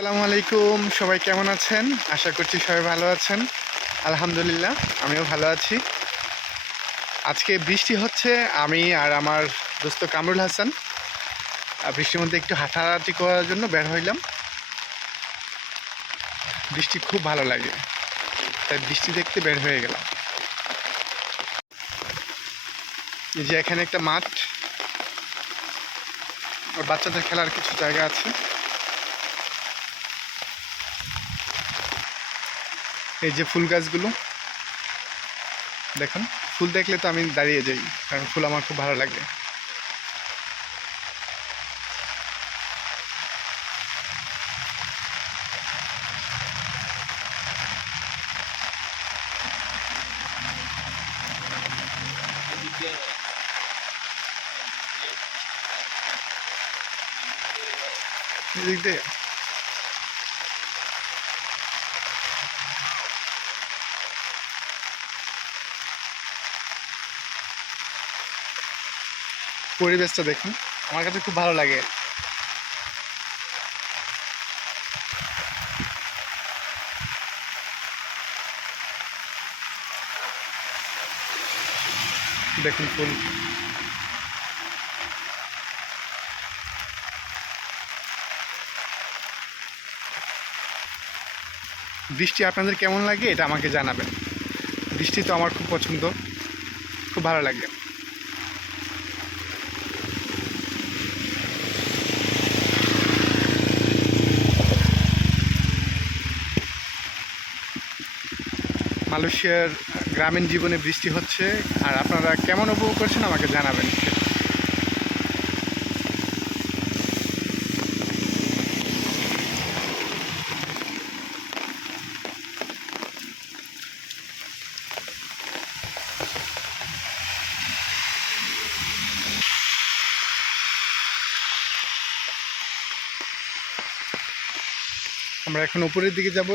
আসসালামু আলাইকুম, সবাই কেমন আছেন? আশা করছি সবাই ভালো আছেন। আলহামদুলিল্লাহ, আমিও ভালো আছি। আজকে বৃষ্টি হচ্ছে। আমি আর আমার দোস্ত কামরুল হাসান বৃষ্টির মধ্যে একটু হাঁটাহাঁটি করার জন্য বের হইলাম। বৃষ্টি খুব ভালো লাগে, তাই বৃষ্টি দেখতে বের হয়ে গেলাম। এই যে এখানে একটা মাঠ, আর বাচ্চাদের খেলার কিছু জায়গা আছে। এই যে ফুল গাছগুলো দেখুন, ফুল দেখলে তো আমি দাঁড়িয়ে যাই, কারণ ফুল আমার খুব ভালো লাগে। এদিক দিয়ে পরিবেশটা দেখুন, আমার কাছে খুব ভালো লাগে। দেখুন ফুল। বৃষ্টি আপনাদের কেমন লাগে এটা আমাকে জানাবেন। বৃষ্টি তো আমার খুব পছন্দ, খুব ভালো লাগে। মালয়েশিয়ার গ্রামীণ জীবনে বৃষ্টি হচ্ছে, আর আপনারা কেমন উপভোগ করছেন আমাকে জানাবেন। আমরা এখন উপরের দিকে যাব।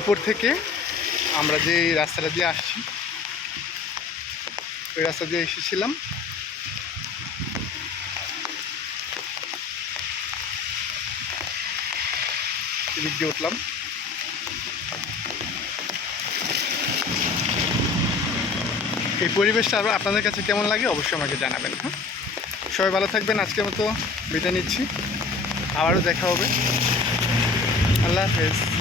উপর থেকে আমরা যে রাস্তাটা দিয়ে আসছি, ওই রাস্তা দিয়ে এসেছিলাম। এদিক দিয়ে উঠলাম। এই পরিবেশটা আরও আপনাদের কাছে কেমন লাগে অবশ্যই আমাকে জানাবেন। হ্যাঁ, সবাই ভালো থাকবেন। আজকের মতো বিদায় নিচ্ছি, আবারও দেখা হবে। আল্লাহ হাফেজ।